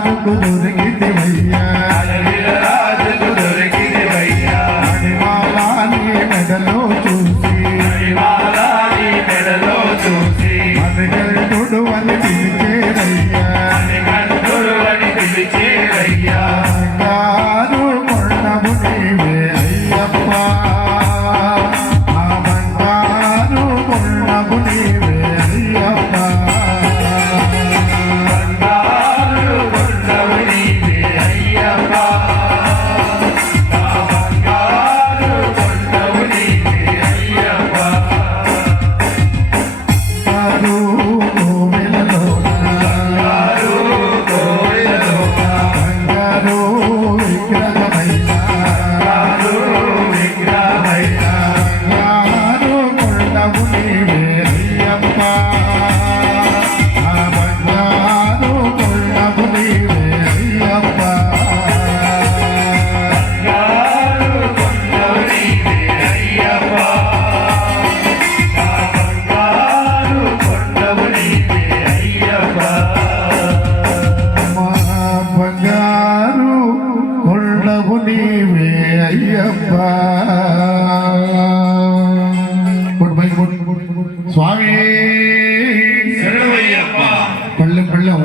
பாடும் குமுறை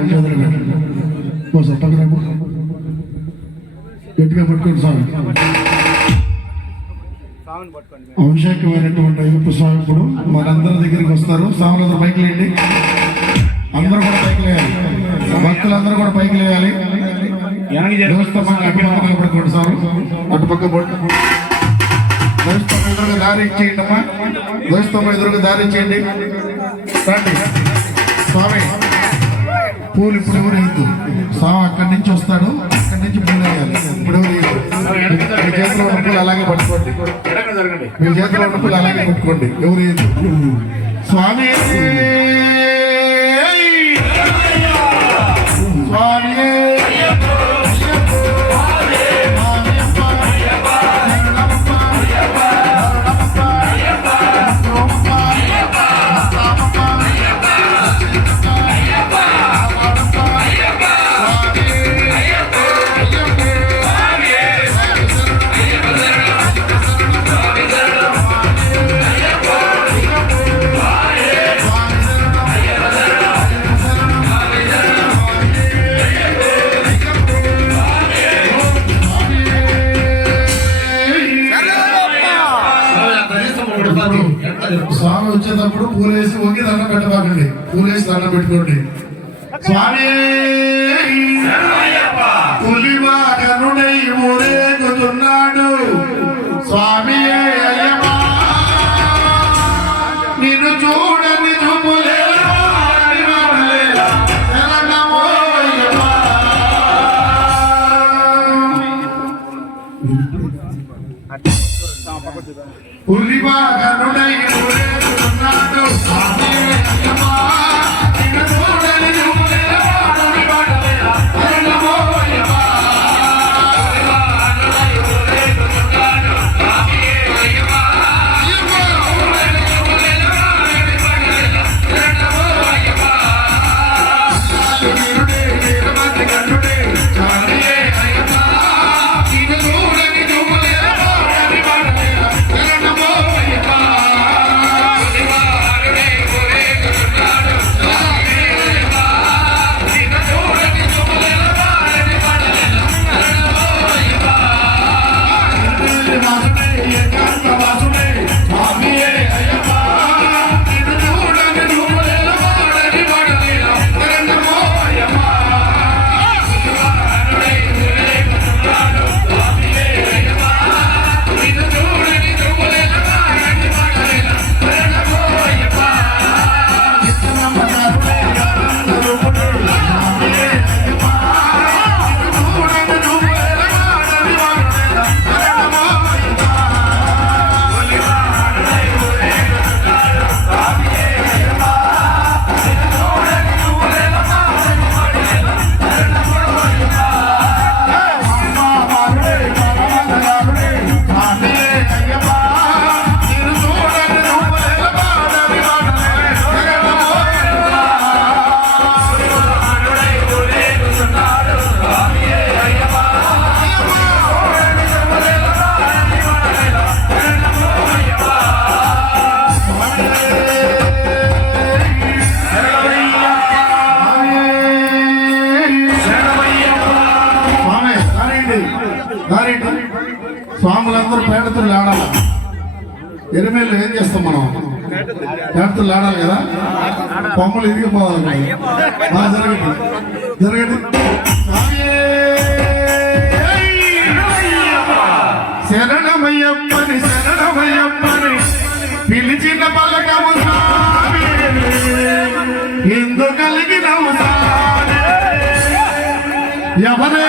చేతులు పెట్టండి కోసం పక్కన గట్టిగా పట్టుకోండి స్వామి అభిషేకమైనటువంటి అయ్యప్ప స్వామి ఇప్పుడు మనందరి దగ్గరికి వస్తారు. స్వాములందరూ పైకి లేండి అందరూ కూడా పైకి లేయాలి. భక్తులందరూ కూడా పైకి లేయాలి. దేవస్థానంగా అభిమానంగా పడుకోండి స్వామి అటుపక్క దేవస్థానం ఎదురుగా దారి ఇచ్చేయండి అమ్మా. దేవస్థానం ఎదురుగా దారి ఇచ్చేయండి స్వామి. పూలు ఇప్పుడు ఎవరు వేయద్దు. అక్కడి నుంచి వస్తాడు అక్కడి నుంచి పూలు వేయాలి. ఇప్పుడు మీ చేతిలో ఉన్న పూలు అలాగే పట్టుకోండి. మీ చేతిలో ఉన్న పూలు అలాగే పట్టుకోండి. ఎవరు స్వామి! కానీ స్వాములందరూ పేడతులు ఆడాలి. ఎనిమిది ఏం చేస్తాం మనం? పేడతులు ఆడాలి కదా? కొమ్మలు ఇరిగిపోవాలి జరగదు జరగదు శరణమయ్యప్పని శరణమయ్యప్పని పిలిచిన పలకము ఎందుకు కలిగిన ఎవరే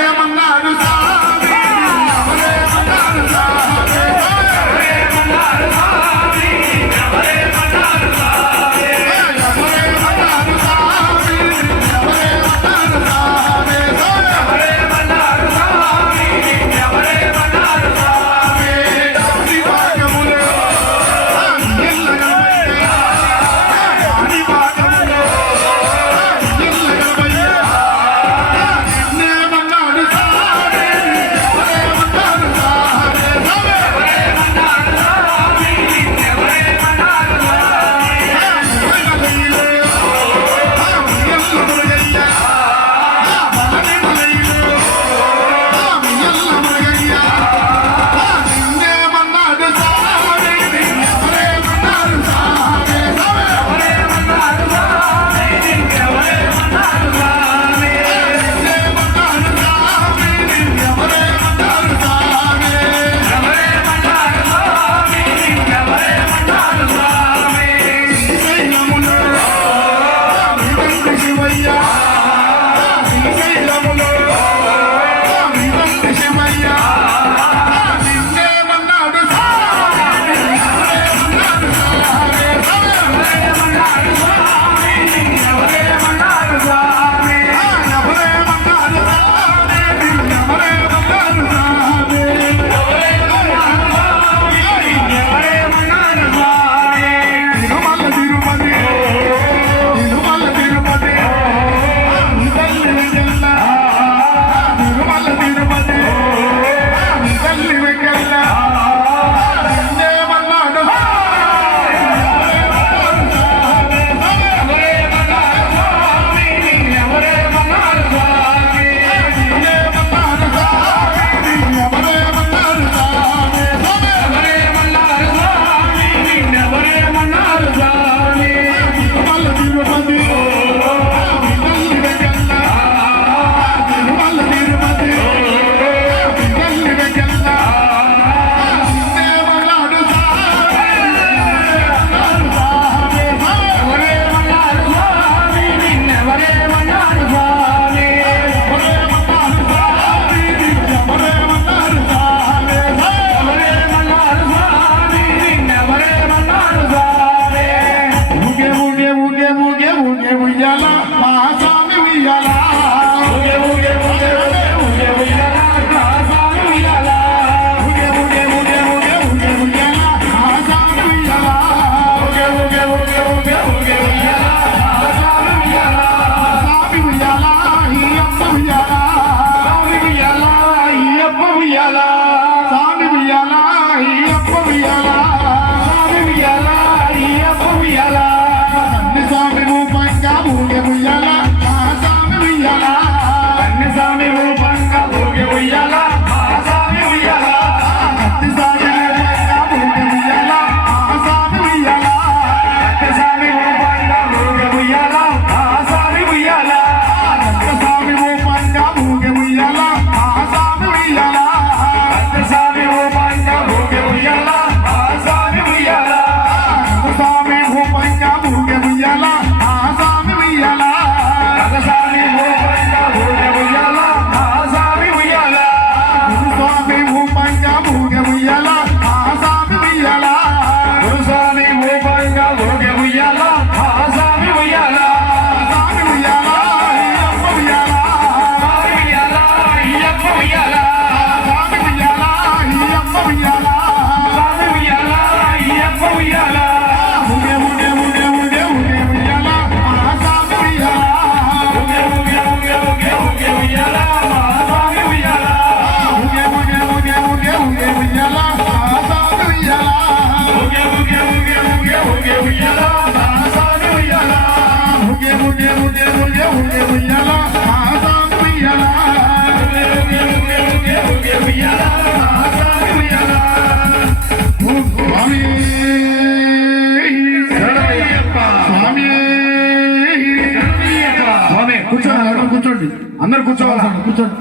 కూర్చోవాలి? కూర్చోండి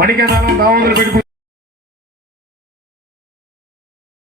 పడికేదానం దావోదులు పెట్టి